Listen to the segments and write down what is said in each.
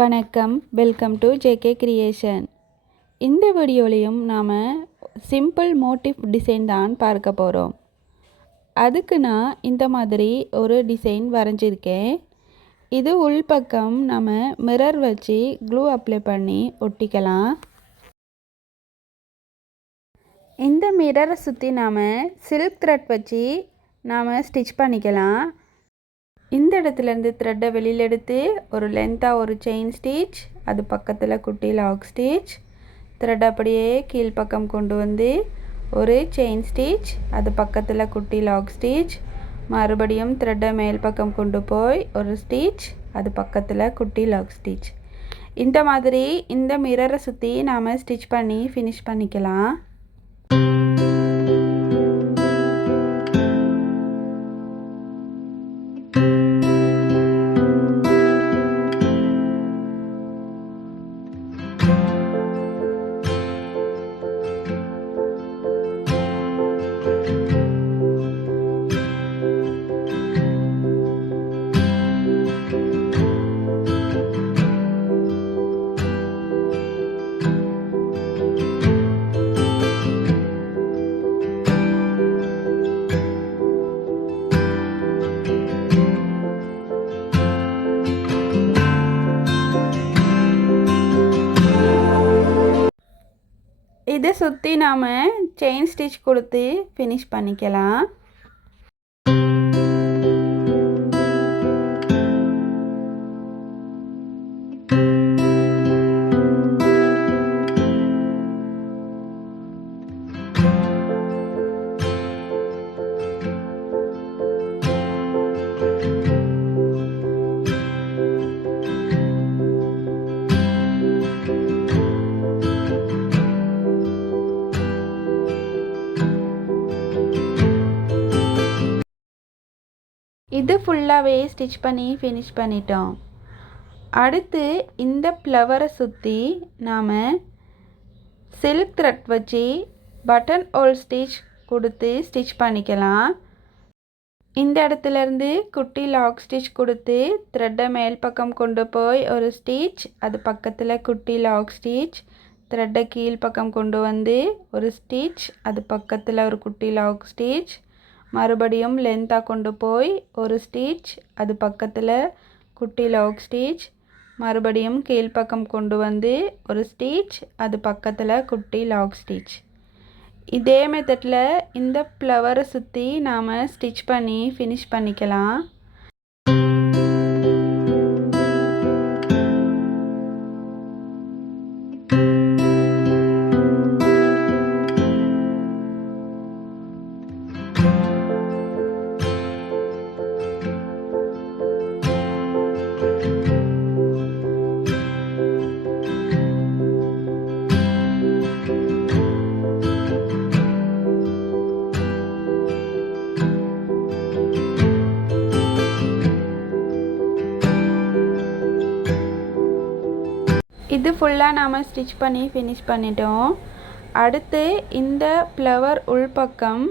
வணக்கம். Welcome to JK creation இந்த வீடியோலையும் நாம் சிம்பிள் மோட்டிவ் டிசைன் தான் பார்க்க போகிறோம் அதுக்கு நான் இந்த மாதிரி ஒரு டிசைன் வரைஞ்சிருக்கேன். இது உள்பக்கம் நம்ம மிரர் வச்சு க்ளூ அப்ளை பண்ணி ஒட்டிக்கலாம். இந்த மிரரை சுற்றி நாம் சில்க் த்ரெட் வச்சு நாம் ஸ்டிச் பண்ணிக்கலாம். இந்த இடத்துலேருந்து த்ரெட்டை வெளியில் எடுத்து ஒரு லென்த்தாக ஒரு செயின் ஸ்டிச் அது பக்கத்தில் குட்டி லாக் ஸ்டிச் த்ரெட் அப்படியே கீழ்ப்பக்கம் கொண்டு வந்து ஒரு செயின் ஸ்டிச் அது பக்கத்தில் குட்டி லாக் ஸ்டிச் மறுபடியும் த்ரெட்டை மேல் பக்கம் கொண்டு போய் ஒரு ஸ்டிச் அது பக்கத்தில் குட்டி லாக் ஸ்டிச் இந்த மாதிரி இந்த மிரரை சுற்றி நாம் ஸ்டிச் பண்ணி ஃபினிஷ் பண்ணிக்கலாம். இதை சுற்றி நாம் செயின் ஸ்டிச் கொடுத்து ஃபினிஷ் பண்ணிக்கலாம். இது ஃபுல்லாகவே ஸ்டிச் பண்ணி ஃபினிஷ் பண்ணிட்டோம். அடுத்து இந்த ஃப்ளவரை சுற்றி நாம் சில்க் த்ரெட் வச்சு பட்டன் ஹோல் ஸ்டிச் கொடுத்து ஸ்டிச் பண்ணிக்கலாம். இந்த இடத்துலேருந்து குட்டி லாக் ஸ்டிச் கொடுத்து த்ரெட்டை மேல் பக்கம் கொண்டு போய் ஒரு ஸ்டிச் அது பக்கத்தில் குட்டி லாக் ஸ்டிச் த்ரெட்டை கீழ் பக்கம் கொண்டு வந்து ஒரு ஸ்டிச் அது பக்கத்தில் ஒரு குட்டி லாக் ஸ்டிச் மறுபடியும் லென்த்தாக கொண்டு போய் ஒரு ஸ்டிச் அது பக்கத்தில் குட்டி லாக் ஸ்டிச் மறுபடியும் கீழ்ப்பக்கம் கொண்டு வந்து ஒரு ஸ்டிச் அது பக்கத்தில் குட்டி லாக் ஸ்டிச் இதே மெத்தடில் இந்த ஃப்ளவரை சுற்றி நாம் ஸ்டிச் பண்ணி ஃபினிஷ் பண்ணிக்கலாம். இது ஃபுல்லாக நாம் ஸ்டிச் பண்ணி ஃபினிஷ் பண்ணிட்டோம். அடுத்து இந்த ஃப்ளவர் உள்பக்கம்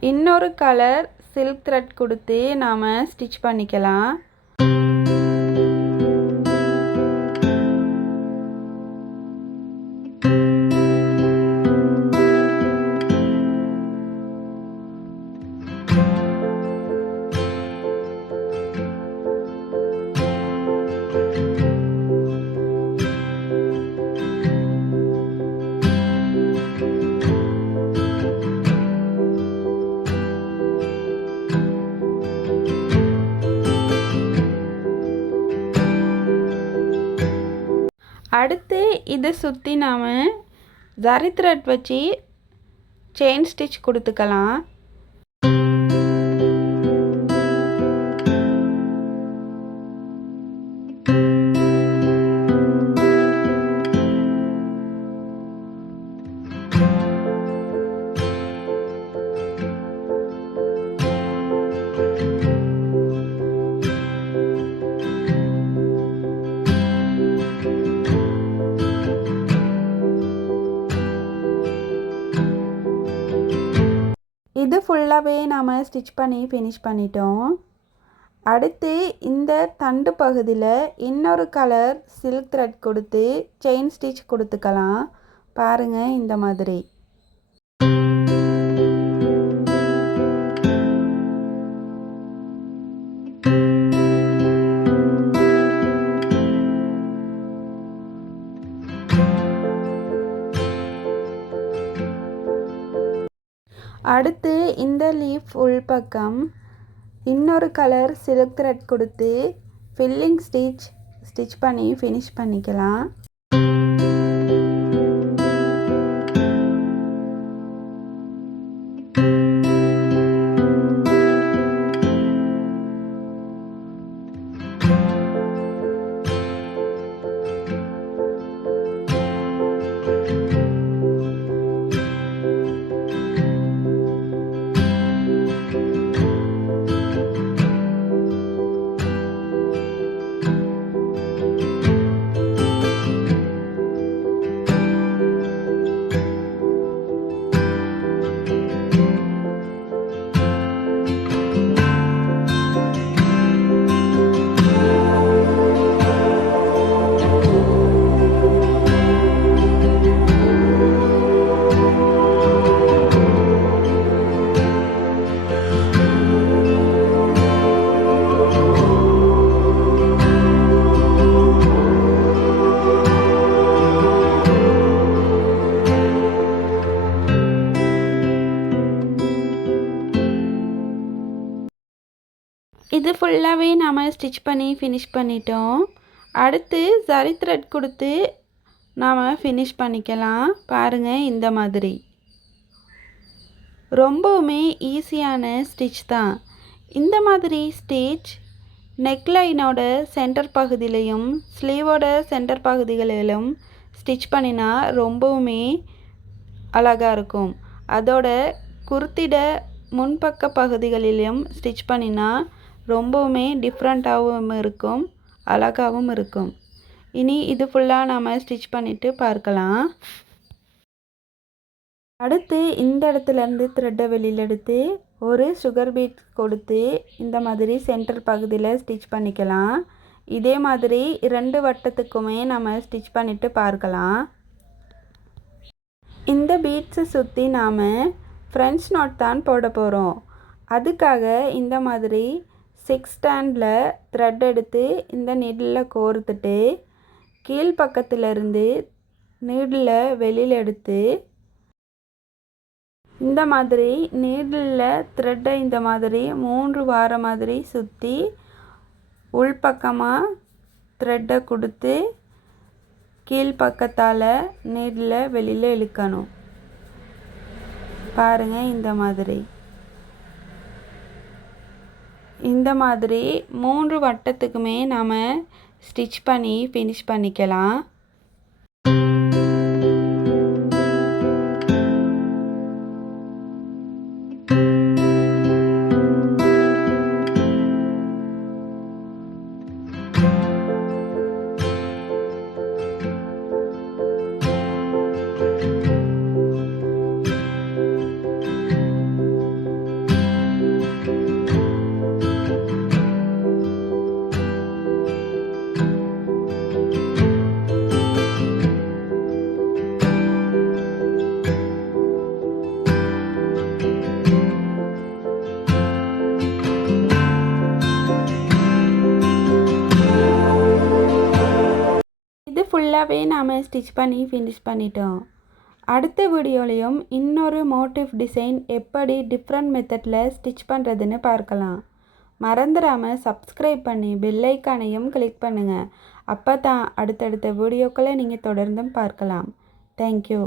இன்னொரு கலர் சில்க் த்ரெட் கொடுத்து நாம் ஸ்டிச் பண்ணிக்கலாம். இதை சுற்றி நாம் ஜரி த்ரெட் வச்சு செயின் ஸ்டிச் கொடுத்துக்கலாம். ஃபுல்லாகவே நாம் ஸ்டிச் பண்ணி ஃபினிஷ் பண்ணிட்டோம். அடுத்து இந்த தண்டு பகுதியில் இன்னொரு கலர் சில்க் த்ரெட் கொடுத்து செயின் ஸ்டிச் கொடுத்துக்கலாம். பாருங்கள் இந்த மாதிரி. அடுத்து இந்த லீஃப் உள்பக்கம் இன்னொரு கலர் சில்க் த்ரெட் கொடுத்து ஃபில்லிங் ஸ்டிச் ஸ்டிச் பண்ணி ஃபினிஷ் பண்ணிக்கலாம். இது ஃபுல்லாகவே நாம் ஸ்டிச் பண்ணி ஃபினிஷ் பண்ணிட்டோம். அடுத்து சரி த்ரெட் கொடுத்து நாம் ஃபினிஷ் பண்ணிக்கலாம். பாருங்கள் இந்த மாதிரி. ரொம்பவுமே ஈஸியான ஸ்டிச் தான். இந்த மாதிரி ஸ்டிச் நெக்லைனோட சென்டர் பகுதியிலையும் ஸ்லீவோட சென்டர் பகுதிகளிலும் ஸ்டிச் பண்ணினா ரொம்பவுமே அழகாக இருக்கும். அதோட குர்த்திட முன்பக்க பகுதிகளிலும் ஸ்டிச் பண்ணினா ரொம்பவுமே டிஃப்ரெண்ட்டாகவும் இருக்கும் அழகாகவும் இருக்கும். இனி இது ஃபுல்லாக நாம் ஸ்டிச் பண்ணிவிட்டு பார்க்கலாம். அடுத்து இந்த இடத்துலேருந்து த்ரெட்டை வெளியில் எடுத்து ஒரு சுகர் பீட் கொடுத்து இந்த மாதிரி சென்டர் பகுதியில் ஸ்டிச் பண்ணிக்கலாம். இதே மாதிரி ரெண்டு வட்டத்துக்குமே நம்ம ஸ்டிச் பண்ணிவிட்டு பார்க்கலாம். இந்த பீட்ஸை சுற்றி நாம் ஃப்ரெஞ்ச் நோட் தான் போட போகிறோம் அதுக்காக இந்த மாதிரி சிக்ஸ் ஸ்டாண்டில் த்ரெட் எடுத்து இந்த நீடில் கோர்த்துட்டு கீழ்ப்பக்கத்திலிருந்து நீடில் வெளியில் எடுத்து இந்த மாதிரி நீடில் த்ரெட்டை இந்த மாதிரி மூன்று வார மாதிரி சுற்றி உள்பக்கமாக த்ரெட்டை கொடுத்து கீழ்ப்பக்கத்தால் நீடில் வெளியில் இழுக்கணும். பாருங்கள் இந்த மாதிரி. இந்த மாதிரி மூன்று வட்டத்துக்குமே நாம் ஸ்டிச் பண்ணி ஃபினிஷ் பண்ணிக்கலாம். ஃபுல்லாகவே நாம் ஸ்டிச் பண்ணி ஃபினிஷ் பண்ணிட்டோம். அடுத்த வீடியோலையும் இன்னொரு மோட்டிவ் டிசைன் எப்படி டிஃப்ரெண்ட் மெத்தடில் ஸ்டிச் பண்ணுறதுன்னு பார்க்கலாம். மறந்துடாமல் சப்ஸ்கிரைப் பண்ணி பெல்லைக்கானையும் கிளிக் பண்ணுங்கள் அப்போ தான் அடுத்தடுத்த வீடியோக்களை நீங்கள் தொடர்ந்தும் பார்க்கலாம். தேங்க்யூ